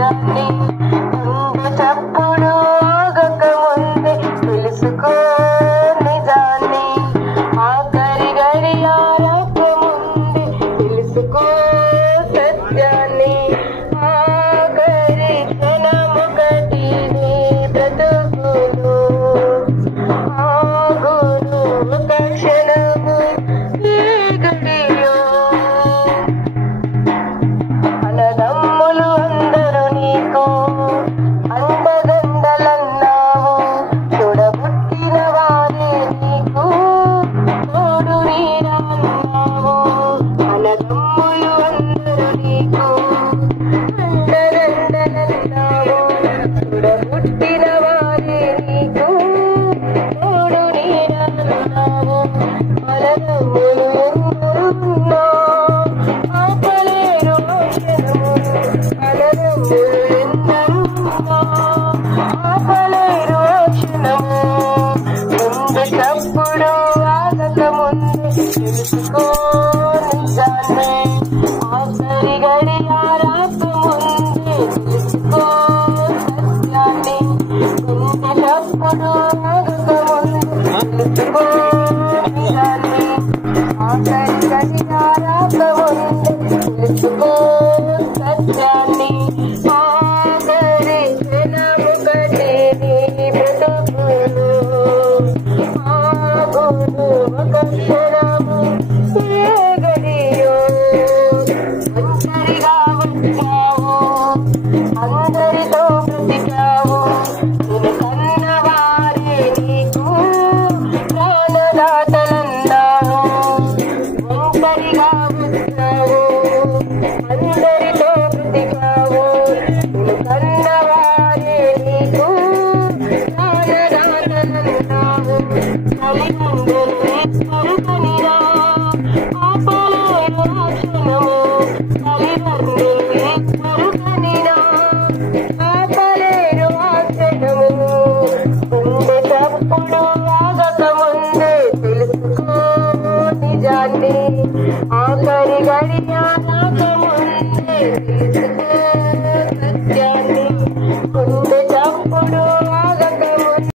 సత్యాన్ని గుండె చప్పుడు ఆగక ముందే తెలుసుకో నిజాన్ని ఆఖరి గడియారక ముందే తెలుసుకో సత్యాన్ని ఆఖరి క్షణమొకటి నీ బ్రతుకులో ఆగును ఒక క్షణము ఏ గడియో అన్నదమ్ములు అందరూ నీకు అండదండలన్నావు చూడబుట్టిన వారే నీకు తోడు నీరన్నావు అన్నదమ్ములు అందరూ నీకు అండదండలన్నావు చూడబుట్టిన వారే నీకు తోడు నీరన్నావు అన్నదమ్ములు ఎందరూ ఉన్నా ఆపలేరు క్షణము అన్నదమ్ములు ఎందరూ ఉన్నా ఆపలేరు క్షణము ముందు తప్పుడు ఆగక ముందే తెలుసుకో నిజాన్ని ఆఖరి గడియారక ముందే తెలుసుకో సత్యాన్ని గుండె తప్పుడు ఆగక ముందే తెలుసుకో నిజాన్ని ఆఖరి గడియారక ముందే తెలుసుకో సత్యాన్ని ఆఖరి క్షణమొకటి నీ బ్రతుకులో ఆగును ఒక క్షణము ఏ గడియో ఒంటరిగా వచ్చావు అందరితో బ్రతికావు నిన్ను కన్నవారే నీకు ప్రాణదాతలన్నాను ఒంటరిగా వచ్చావు అందరితో బ్రతికావు నిన్ను కన్నవారే నీకు ప్రాణదాతలన్నావు తల్లిదండ్రులు ఎక్కరుకనిరా ఆపలేరు ఆ క్షణము తల్లిదండ్రులు ఎక్కరుకనిరా ఆపలేరు ఆ క్షణము గుండె చప్పుడు ఆగక ముందే తెలుసుకో నిజాన్ని ఆఖరి గడియారక ముందే తెలుసుకో